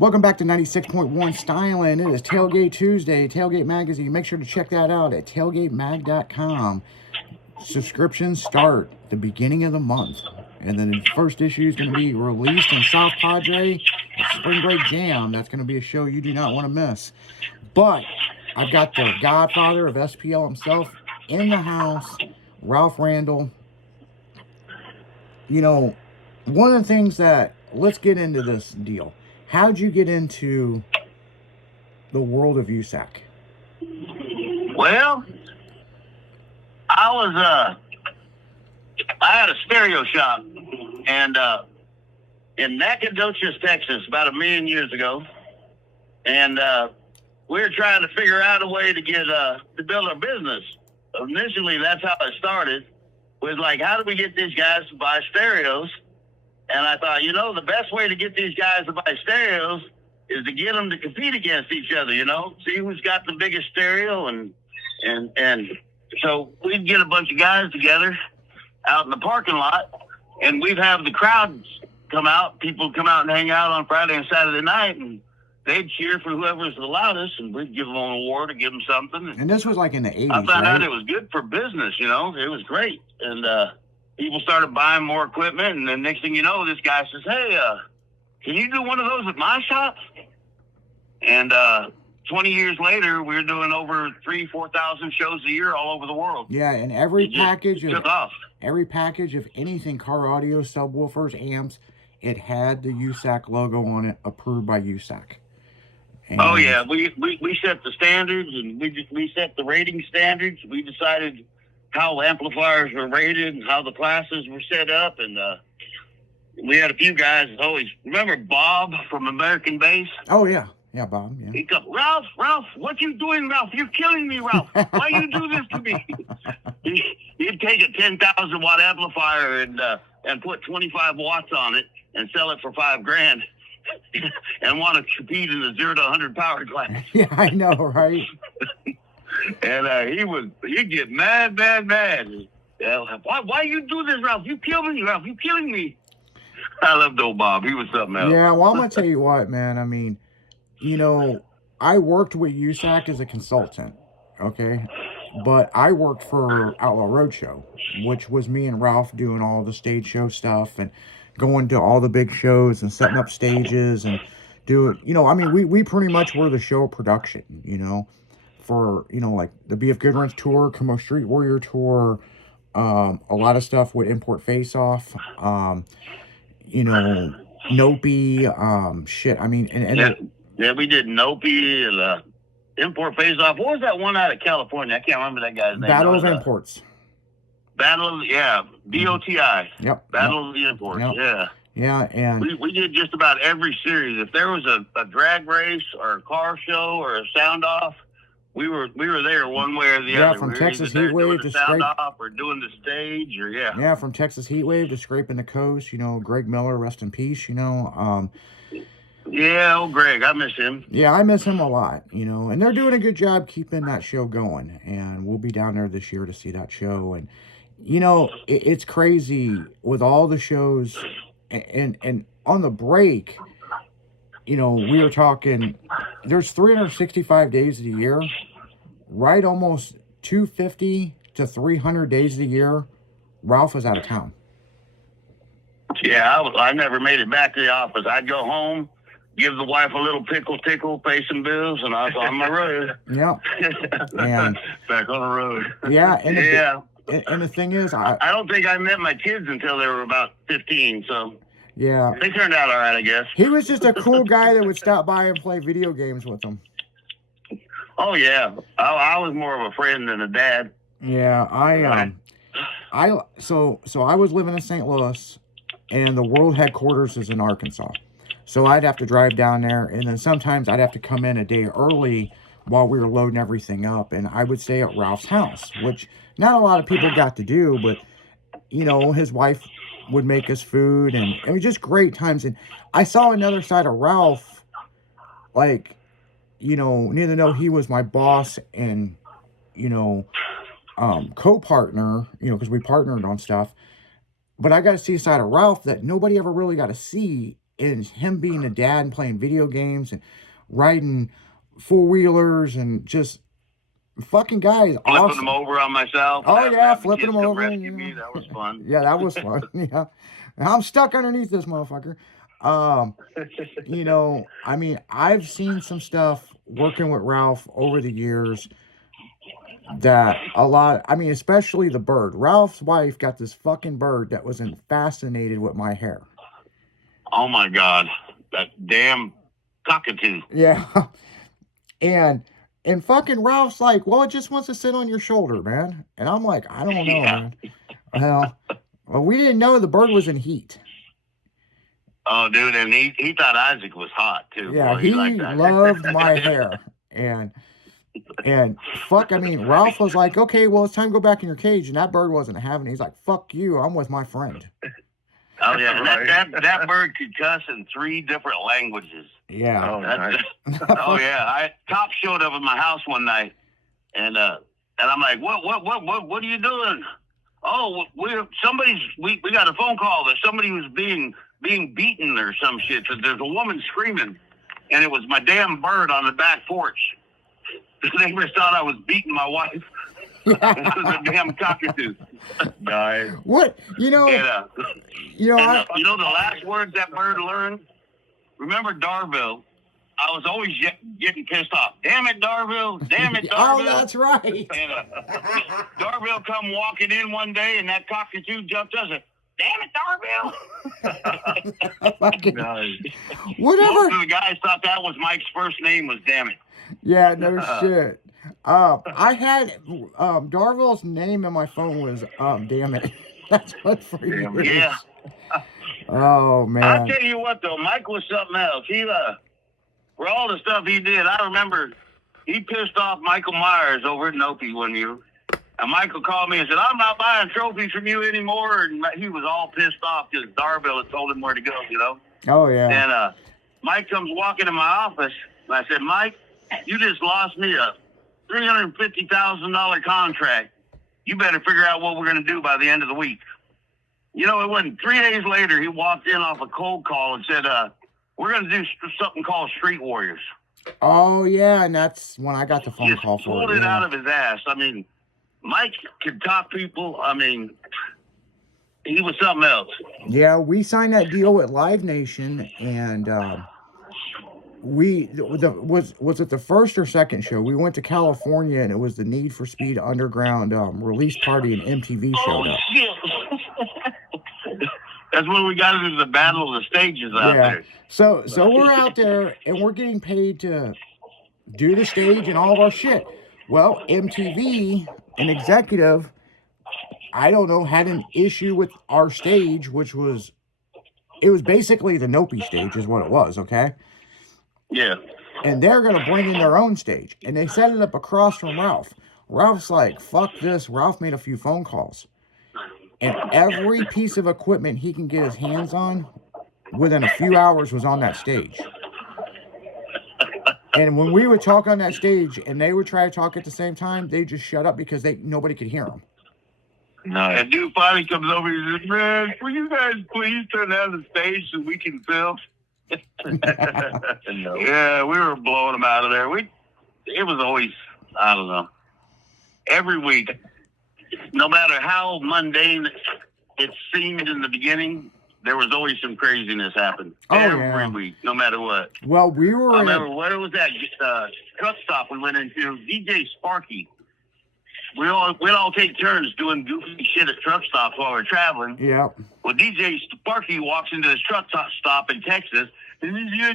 Welcome back to 96.1 Styling. It is Tailgate Tuesday, Tailgate Magazine. Make sure to check that out at tailgatemag.com. Subscriptions start the beginning of the month. And then the first issue is going to be released in South Padre at Spring Break Jam. That's going to be a show you do not want to miss. But I've got the godfather of SPL himself in the house, Ralph Randall. You know, one of the things that, let's get into this deal. How'd you get into the world of USAC? Well, I had a stereo shop, and in Nacogdoches, Texas, about 1 million years ago, and we were trying to figure out a way to get to build our business. Initially, that's how it started. Was like, how do we get these guys to buy stereos? And I thought, the best way to get these guys to buy stereos is to get them to compete against each other, see who's got the biggest stereo. And so we'd get a bunch of guys together out in the parking lot, and we'd have the crowds come out. People come out and hang out on Friday and Saturday night, and they'd cheer for whoever's the loudest, and we'd give them an award or give them something. And this was like in the 80s, I found out it was good for business, it was great. And people started buying more equipment, and then next thing you know, this guy says, hey, can you do one of those at my shop? And 20 years later, we're doing over 3,000-4,000 shows a year all over the world. Yeah, and every package took off. Every package of anything car audio, subwoofers, amps, it had the USAC logo on it, approved by USAC. And oh yeah, we set the standards, and we set the rating standards. We decided how amplifiers were rated and how the classes were set up, and we had a few guys always remember Bob from American Bass. Oh yeah, Bob. Yeah. He'd go, Ralph, what you doing, Ralph? You're killing me, Ralph. Why you do this to me? He'd take a 10,000 watt amplifier and put 25 watts on it and sell it for $5,000. And want to compete in the 0 to 100 power class. Yeah, I know, right? And he'd get mad. Why you do this, Ralph? You killing me, Ralph. You killing me. I loved old Bob. He was something else. Yeah, well, I'm going to tell you what, man. I mean, I worked with USAC as a consultant, okay? But I worked for Outlaw Roadshow, which was me and Ralph doing all the stage show stuff and going to all the big shows and setting up stages and we pretty much were the show production, for, like the BF Goodrun's tour, Como Street Warrior tour, a lot of stuff with Import Face Off, Nopi, shit. I mean, yeah, we did Nopi and Import Face Off. What was that one out of California? I can't remember that guy's name. Battle of Imports. BOTI. Yep. Battle of the Imports. Yep. Yeah. Yeah, and we did just about every series. If there was a drag race or a car show or a sound off, we were there one way or the other. Yeah, from Texas Heatwave to sound off or doing the stage or Yeah, from Texas Heatwave to Scraping the Coast. Greg Miller, rest in peace. Yeah, old Greg, I miss him. Yeah, I miss him a lot. And they're doing a good job keeping that show going. And we'll be down there this year to see that show. And it's crazy with all the shows, and on the break, we were talking, there's 365 days of the year, right? Almost 250 to 300 days of the year, Ralph is out of town. Yeah, I never made it back to the office. I'd go home, give the wife a little tickle, pay some bills, and I was on my road. Yeah. And back on the road. Yeah. And the thing is, I don't think I met my kids until they were about 15, so yeah, they turned out all right, I guess. He was just a cool guy that would stop by and play video games with them. Oh yeah, I was more of a friend than a dad. Yeah, so I was living in St. Louis, and the world headquarters is in Arkansas. So I'd have to drive down there, and then sometimes I'd have to come in a day early while we were loading everything up, and I would stay at Ralph's house, which not a lot of people got to do, but, his wife would make us food, and it was just great times. And I saw another side of Ralph, like, need to know he was my boss and, co-partner, because we partnered on stuff. But I got to see a side of Ralph that nobody ever really got to see and him being a dad and playing video games and riding 4-wheelers and just fucking guy is Flipping awesome. them over on myself. Oh yeah, having flipping kids them come over. rescue me. That was fun. Yeah, that was fun. Yeah, and I'm stuck underneath this motherfucker. You know, I mean, I've seen some stuff working with Ralph over the years that a lot, I mean, especially the bird. Ralph's wife got this fucking bird that was fascinated with my hair. Oh my God, that damn cockatoo. Yeah. And fucking Ralph's like, well, it just wants to sit on your shoulder, man. And I'm like, I don't know, man. Well, we didn't know the bird was in heat. Oh, dude, and he thought Isaac was hot too. Yeah, Boy, he liked that. loved my hair. And fuck, I mean, Ralph was like, okay, well, it's time to go back in your cage. And that bird wasn't having it. He's like, fuck you, I'm with my friend. Oh yeah, right. that bird could cuss in 3 different languages. Yeah. Oh, nice. Oh yeah, Top showed up at my house one night, and I'm like, what are you doing? Oh, we got a phone call that somebody was being beaten or some shit. So there's a woman screaming, and it was my damn bird on the back porch. The neighbors thought I was beating my wife. It was a damn cockatoo. Nice. What? You know, And, you know, you know the last words that bird learned? Remember Darville? I was always getting pissed off. Damn it, Darville. Damn it, Darville. Oh, that's right. And Darville come walking in one day, and that cockatoo jumped us. Damn it, Darville. Nice. Whatever. Most of the guys thought that was Mike's first name was Damn it. Yeah, no shit. I had Darville's name in my phone was damn it. That's what for you. Yeah. Oh man. I'll tell you what though, Mike was something else. He for all the stuff he did, I remember he pissed off Michael Myers over at Nopi one year. And Michael called me and said, I'm not buying trophies from you anymore. And he was all pissed off because Darville had told him where to go, you know? Oh yeah. And Mike comes walking in my office, and I said, Mike, you just lost me a $350,000 contract. You better figure out what we're going to do by the end of the week. You know, it wasn't 3 days later, he walked in off a cold call and said, we're going to do something called Street Warriors. Oh yeah, and that's when I got the phone Just call for pulled it out of his ass. I mean, Mike could talk people. I mean, he was something else. Yeah, we signed that deal with Live Nation, and was it the first or second show? We went to California, and it was the Need for Speed Underground release party, and MTV showed up. Shit. That's when we got into the battle of the stages out there. So we're out there, and we're getting paid to do the stage and all of our shit. Well, MTV, an executive, I don't know, had an issue with our stage, which was basically the Nopi stage is what it was, okay? Yeah. And they're going to bring in their own stage. And they set it up across from Ralph. Ralph's like, fuck this. Ralph made a few phone calls. And every piece of equipment he can get his hands on within a few hours was on that stage. And when we would talk on that stage and they would try to talk at the same time, they just shut up because nobody could hear them. Nice. And dude finally comes over and says, man, will you guys please turn down the stage so we can film? No. Yeah, we were blowing them out of there. It was always, I don't know, every week, no matter how mundane it seemed in the beginning, there was always some craziness happen. Every week, no matter what. Well, we were. I remember, where was that truck stop we went into? DJ Sparky. We'd all take turns doing goofy shit at truck stops while we're traveling. Yeah. Well, DJ Sparky walks into this truck stop in Texas, and he's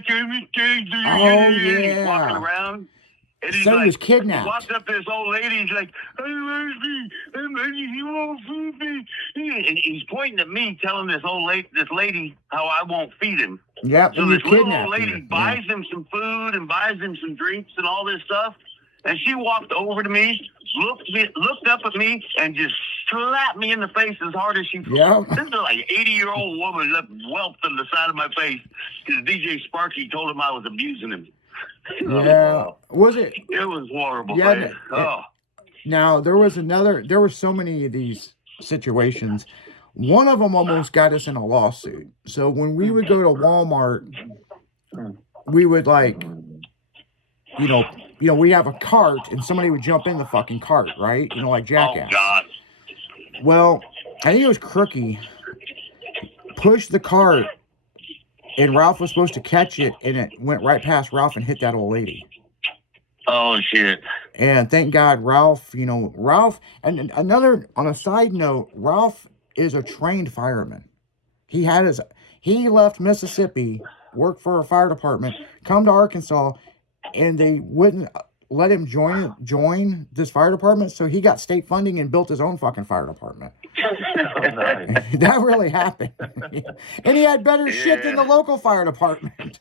walking around. And he's so he was kidnapped. He walks up to this old lady, and he's like, he won't feed me. And he's pointing at me, telling this lady how I won't feed him. Yep. So this little old lady buys him some food and buys him some drinks and all this stuff. And she walked over to me, looked up at me, and just slapped me in the face as hard as she could. Yep. This is like 80-year-old woman left whelped on the side of my face because DJ Sparky told him I was abusing him. Yeah. Was it? It was horrible. Yeah. Oh. Now, there were so many of these situations. One of them almost got us in a lawsuit. So when we would go to Walmart, we would like, we have a cart and somebody would jump in the fucking cart, right? Like jackass. Oh God. Well, I think it was Crookie pushed the cart and Ralph was supposed to catch it and it went right past Ralph and hit that old lady. Oh shit. And thank God Ralph, and another, on a side note, Ralph is a trained fireman. He left Mississippi, worked for a fire department, come to Arkansas, and they wouldn't let him join this fire department, so he got state funding and built his own fucking fire department. That really happened. And he had better shit than the local fire department.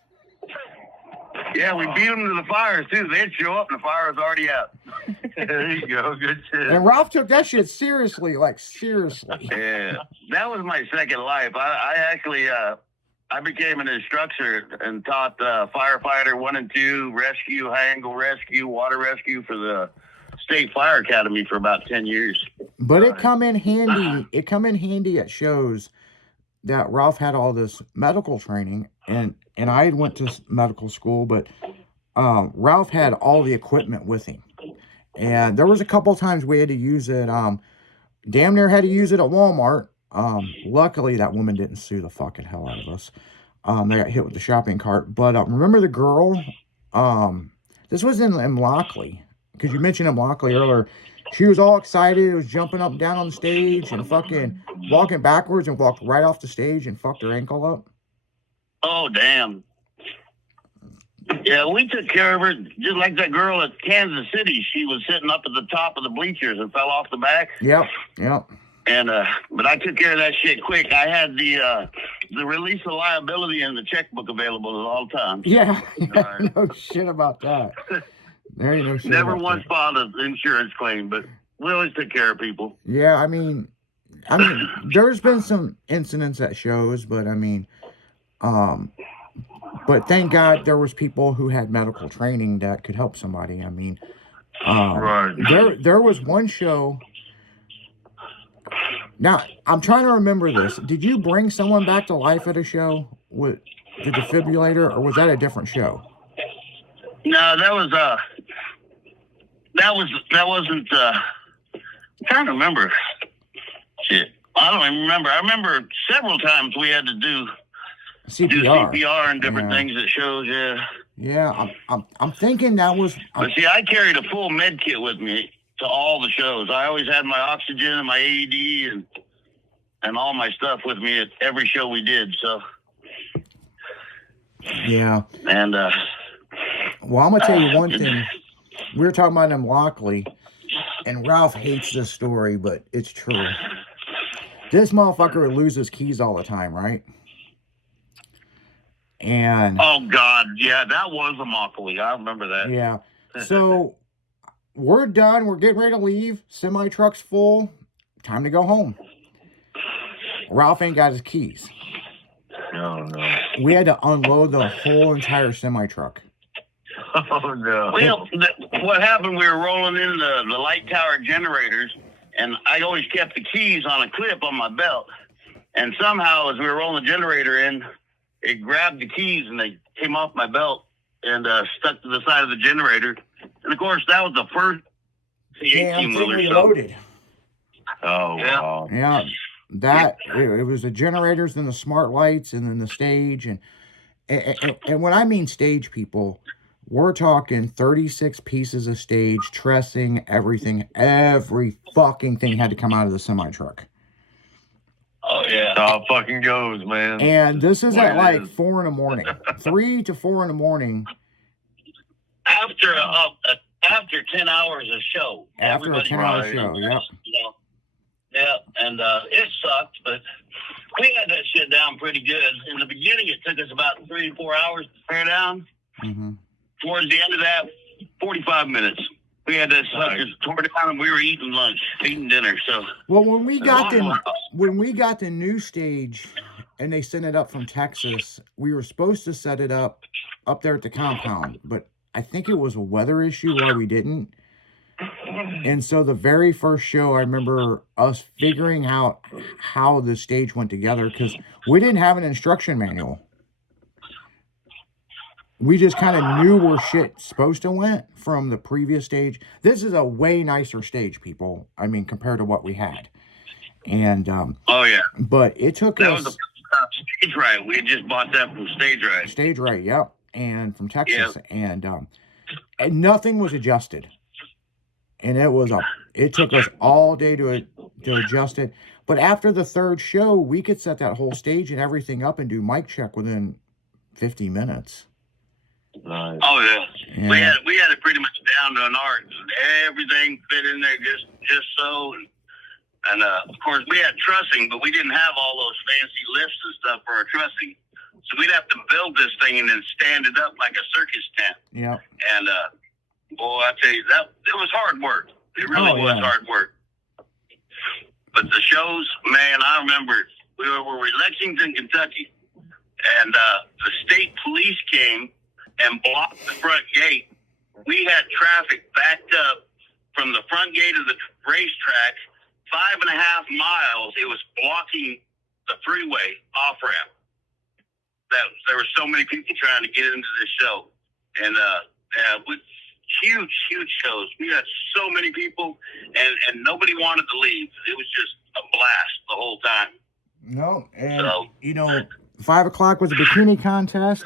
Yeah, we beat them to the fires too. They'd show up and the fire was already out. There you go, good shit. And Ralph took that shit seriously, like seriously. Yeah, that was my second life. I actually I became an instructor and taught firefighter 1 and 2, rescue, high angle rescue, water rescue for the State Fire Academy for about 10 years. But it come in handy. It come in handy at shows that Ralph had all this medical training, and I went to medical school, but Ralph had all the equipment with him. And there was a couple times we had to use it. Damn near had to use it at Walmart. Luckily, that woman didn't sue the fucking hell out of us. They got hit with the shopping cart. But remember the girl? This was in Lockley, because you mentioned in Lockley earlier. She was all excited, was jumping up and down on the stage and fucking walking backwards and walked right off the stage and fucked her ankle up. Oh, damn. Yeah, we took care of her just like that girl at Kansas City. She was sitting up at the top of the bleachers and fell off the back. Yep. And but I took care of that shit quick. I had the release of liability and the checkbook available at all times. Yeah, no shit about that. There ain't no shit. Never once filed an insurance claim, but we always took care of people. Yeah, I mean, there's been some incidents at shows, but but thank God there was people who had medical training that could help somebody. Right. There was one show. Now, I'm trying to remember this. Did you bring someone back to life at a show with the defibrillator, or was that a different show? No, that wasn't. I'm trying to remember. Shit, I don't even remember. I remember several times we had to do CPR and different things at shows. Yeah. Yeah, I'm thinking that was. But see, I carried a full med kit with me to all the shows. I always had my oxygen and my AED and all my stuff with me at every show we did. So. Yeah. And well, I'm gonna tell you one thing. We were talking about him Lockley, and Ralph hates this story, but it's true. This motherfucker would lose his keys all the time, right? And oh God, yeah, that was a Mockley. I remember that. Yeah. So we're done. We're getting ready to leave. Semi-truck's full. Time to go home. Ralph ain't got his keys. Oh no. We had to unload the whole entire semi-truck. Oh no. Well, what happened? We were rolling in the light tower generators, and I always kept the keys on a clip on my belt. And somehow, as we were rolling the generator in, it grabbed the keys and they came off my belt and stuck to the side of the generator. And of course, that was the first Damn thing reloaded. Oh wow. Yeah. That it was the generators, then the smart lights, and then the stage, and when I mean stage, people, we're talking 36 pieces of stage, trussing, everything, every fucking thing had to come out of the semi truck. Oh yeah, how it fucking goes, man. And this is at like 4 in the morning, 3 to 4 in the morning. After 10 hours of show. After a 10-hour show, yep. Yeah, and it sucked, but we had that shit down pretty good. In the beginning, it took us about 3 to 4 hours to tear down. Mm-hmm. Towards the end of that, 45 minutes. We had that sucker tore down, and we were eating dinner. So well, when we got the new stage, and they sent it up from Texas, we were supposed to set it up there at the compound, but I think it was a weather issue why we didn't. And so the very first show, I remember us figuring out how the stage went together because we didn't have an instruction manual. We just kind of knew where shit's supposed to went from the previous stage. This is a way nicer stage, people. I mean, compared to what we had. And oh yeah, but it took that us was the Stage Right. We had just bought that from Stage Right. Stage Right, yep, and from Texas, and nothing was adjusted, and it took us all day to adjust it. But after the third show, we could set that whole stage and everything up and do mic check within 50 minutes. Nice. Oh yeah. We had it pretty much down to an art. Everything fit in there just so. And of course we had trussing, but we didn't have all those fancy lifts and stuff for our trussing. So we'd have to build this thing and then stand it up like a circus tent. Yeah. And boy, I tell you, it was hard work. It really was hard work. But the shows, man, I remember we were in Lexington, Kentucky, and the state police came and blocked the front gate. We had traffic backed up from the front gate of the racetrack, 5.5 miles. It was blocking the freeway off ramp. There were so many people trying to get into this show, and with huge shows. We had so many people, and nobody wanted to leave. It was just a blast the whole time. No, and 5 o'clock was a bikini contest.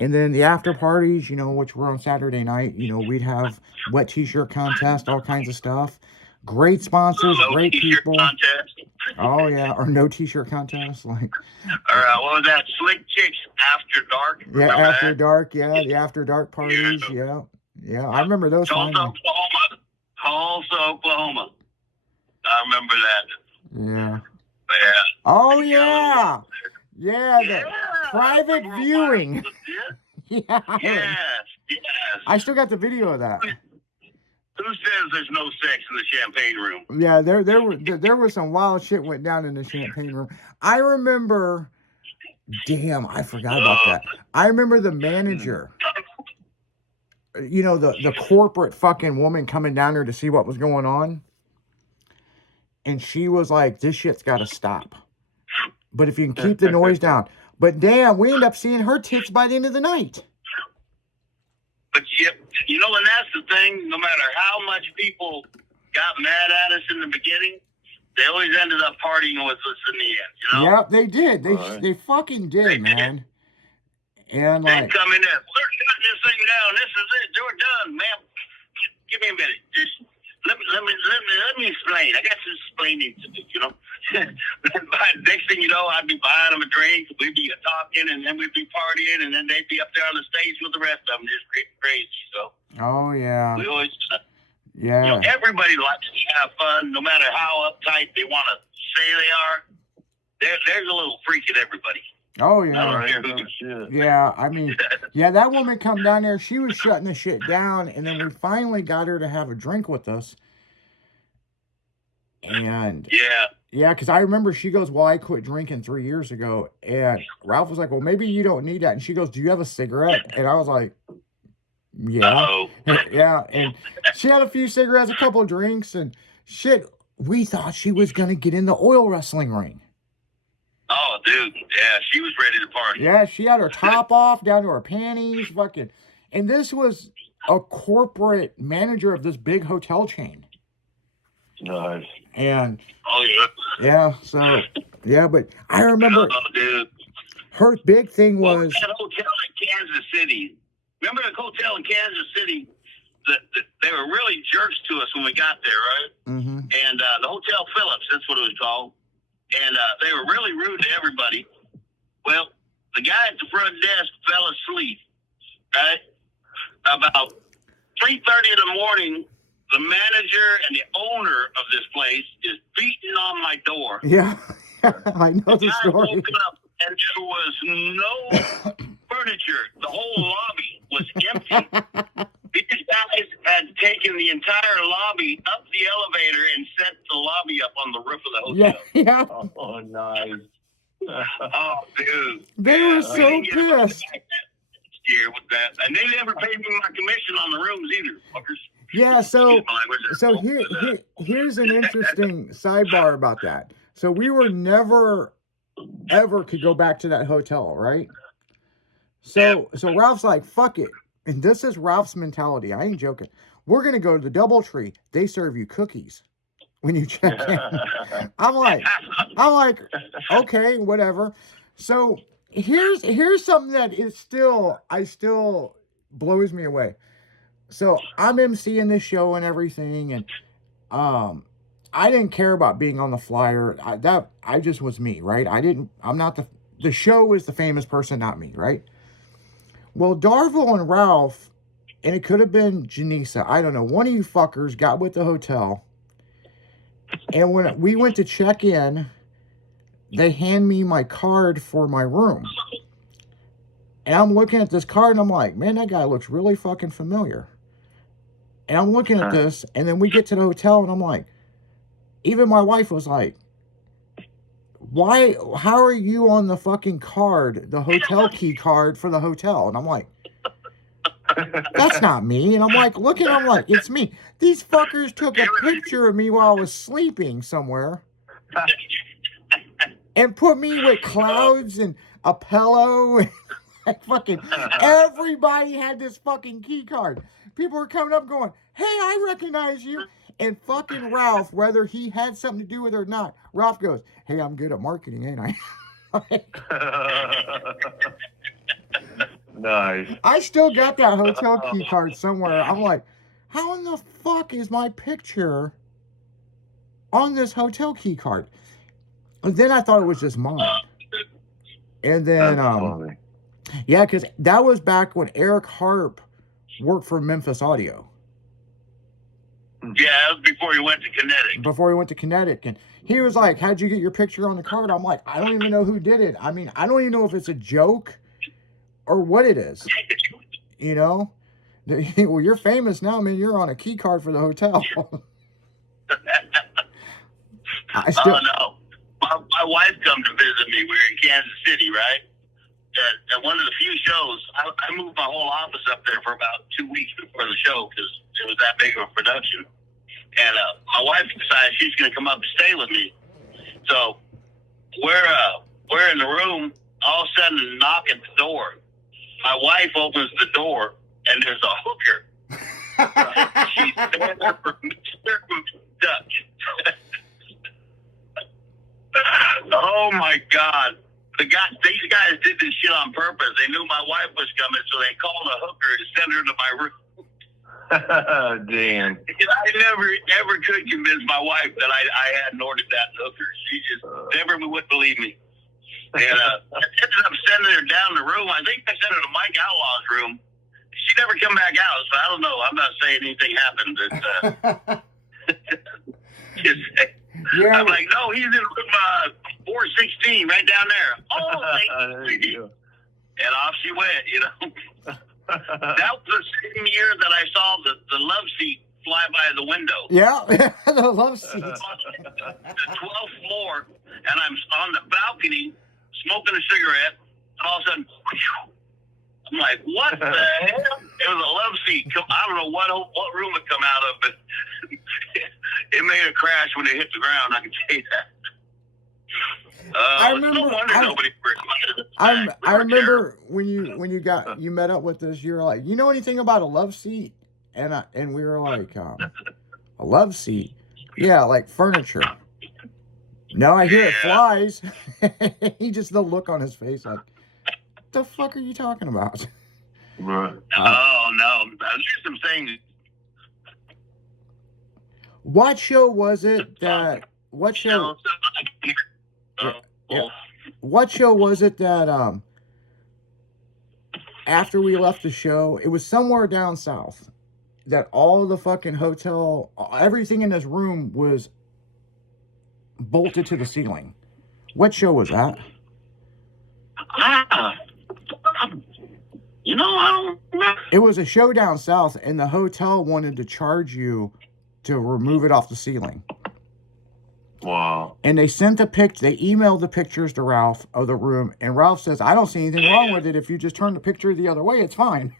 And then the after parties, which were on Saturday night, we'd have wet t-shirt contest, all kinds of stuff. Great sponsors, great people. Contest. Oh yeah, or no t-shirt contest, like. Or what was that? Slick Chicks After Dark. Yeah, After Dark. Yeah, the After Dark parties. Yeah. I remember those. Tulsa, Oklahoma. I remember that. Yeah. Yeah. Oh yeah. Yeah, the private viewing. Yeah. Yes. I still got the video of that. Who says there's no sex in the champagne room? Yeah, there was some wild shit went down in the champagne room. I remember. Damn, I forgot about that. I remember the manager. The corporate fucking woman coming down there to see what was going on. And she was like, "This shit's got to stop. But if you can keep the noise down." But damn, we end up seeing her tits by the end of the night. But and that's the thing. No matter how much people got mad at us in the beginning, they always ended up partying with us in the end. Yep, they did. They fucking did, man. And they come in there. We're shutting this thing down. This is it. We're done, man. Give me a minute. Just let me explain. I got some explaining to do. Next thing you know, I'd be buying them a drink. We'd be talking, and then we'd be partying, and then they'd be up there on the stage with the rest of them, just crazy. So. Oh yeah. We always. Yeah. Everybody likes to have fun, no matter how uptight they want to say they are. There's a little freak in everybody. Oh yeah. I don't care who. Yeah, I mean, that woman come down there. She was shutting the shit down, and then we finally got her to have a drink with us. And yeah, because I remember she goes, "Well, I quit drinking 3 years ago," and Ralph was like, "Well, maybe you don't need that." And she goes, "Do you have a cigarette?" And I was like, "Yeah." Yeah, and she had a few cigarettes, a couple of drinks, and shit. We thought she was gonna get in the oil wrestling ring. Oh, dude, yeah, she was ready to party. Yeah, she had her top off down to her panties, fucking. And this was a corporate manager of this big hotel chain. Nice. And but I remember her big thing was that hotel in Kansas City. Remember the hotel in Kansas City? They were really jerks to us when we got there, right? Mm-hmm. And the Hotel Phillips, that's what it was called. And they were really rude to everybody. Well, the guy at the front desk fell asleep, right? About 3:30 in the morning, the manager and the owner of this place is beating on my door. Yeah, I know the story. Woke up and there was no furniture. The whole lobby was empty. These guys had taken the entire lobby up the elevator and set the lobby up on the roof of the hotel. Yeah. Oh, nice. Oh, dude. They were so pissed. year with that, and they never paid me my commission on the rooms either, fuckers. Yeah, here's an interesting sidebar about that. So we were never ever could go back to that hotel, right? So Ralph's like, fuck it. And this is Ralph's mentality. I ain't joking. We're gonna go to the DoubleTree. They serve you cookies when you check in. I'm like, okay, whatever. So here's something that is still blows me away. So I'm emceeing this show and everything, and I didn't care about being on the flyer. I just was me, right? I'm not the show was the famous person, not me, right? Well, Darville and Ralph, and it could have been Janisa, I don't know, one of you fuckers got with the hotel, and when we went to check in, they hand me my card for my room. And I'm looking at this card, and I'm like, man, that guy looks really fucking familiar. And I'm looking at this, and then we get to the hotel, and I'm like, even my wife was like, how are you on the fucking card, the hotel key card for the hotel? And I'm like, that's not me. And I'm like, I'm like, it's me. These fuckers took a picture of me while I was sleeping somewhere and put me with clouds and a pillow. Like fucking everybody had this fucking key card. People were coming up going, hey, I recognize you. And fucking Ralph, whether he had something to do with it or not, Ralph goes, hey, I'm good at marketing, ain't I? Nice. I still got that hotel key card somewhere. I'm like, how in the fuck is my picture on this hotel key card? And then I thought it was just mine. And then, yeah, because that was back when Eric Harp worked for Memphis Audio. Yeah, that was before he went to Kinetic. Before he went to Kinetic. And he was like, how'd you get your picture on the card? I'm like, I don't even know who did it. I mean, I don't even know if it's a joke or what it is. You know? Well, you're famous now, man. You're on a key card for the hotel. Oh, no. My wife come to visit me. We were in Kansas City, right? At one of the few shows, I moved my whole office up there for about 2 weeks before the show because it was that big of a production. And my wife decided she's going to come up and stay with me. So we're in the room. All of a sudden, a knock at the door. My wife opens the door, and there's a hooker. She's there for Dutch. Oh my God. These guys did this shit on purpose. They knew my wife was coming, so they called a hooker to send her to my room. Damn. I never ever could convince my wife that I hadn't ordered that hooker. She just never would believe me. And I ended up sending her down the room. I think I sent her to Mike Outlaw's room. She never come back out, so I don't know. I'm not saying anything happened. Yeah. I'm like, no, he's in room 416 right down there. Oh, thank you. And off she went, you know. That was the same year that I saw the love seat fly by the window. Yeah, the love seat. The 12th floor, and I'm on the balcony smoking a cigarette. All of a sudden, I'm like, what the hell? It was a love seat. I don't know what room it come out of, but it made a crash when it hit the ground. I can tell you that. I remember. No wonder nobody. I remember when you met up with us. You're like, you know anything about a love seat? And we were like, a love seat? Yeah, like furniture. No, I hear it flies. He just the look on his face like, what the fuck are you talking about? Right. Oh no, there's some things. What show was it that? What show? Yeah. What show was it that? After we left the show, it was somewhere down south. That all the fucking hotel, everything in this room was bolted to the ceiling. What show was that? You know, I don't remember. It was a show down south, and the hotel wanted to charge you to remove it off the ceiling. Wow. And they emailed the pictures to Ralph of the room, and Ralph says, I don't see anything wrong with it. If you just turn the picture the other way, it's fine.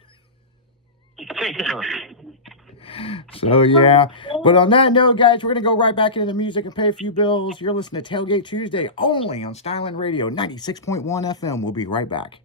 So, yeah. But on that note, guys, we're going to go right back into the music and pay a few bills. You're listening to Tailgate Tuesday only on Styling Radio 96.1 FM. We'll be right back.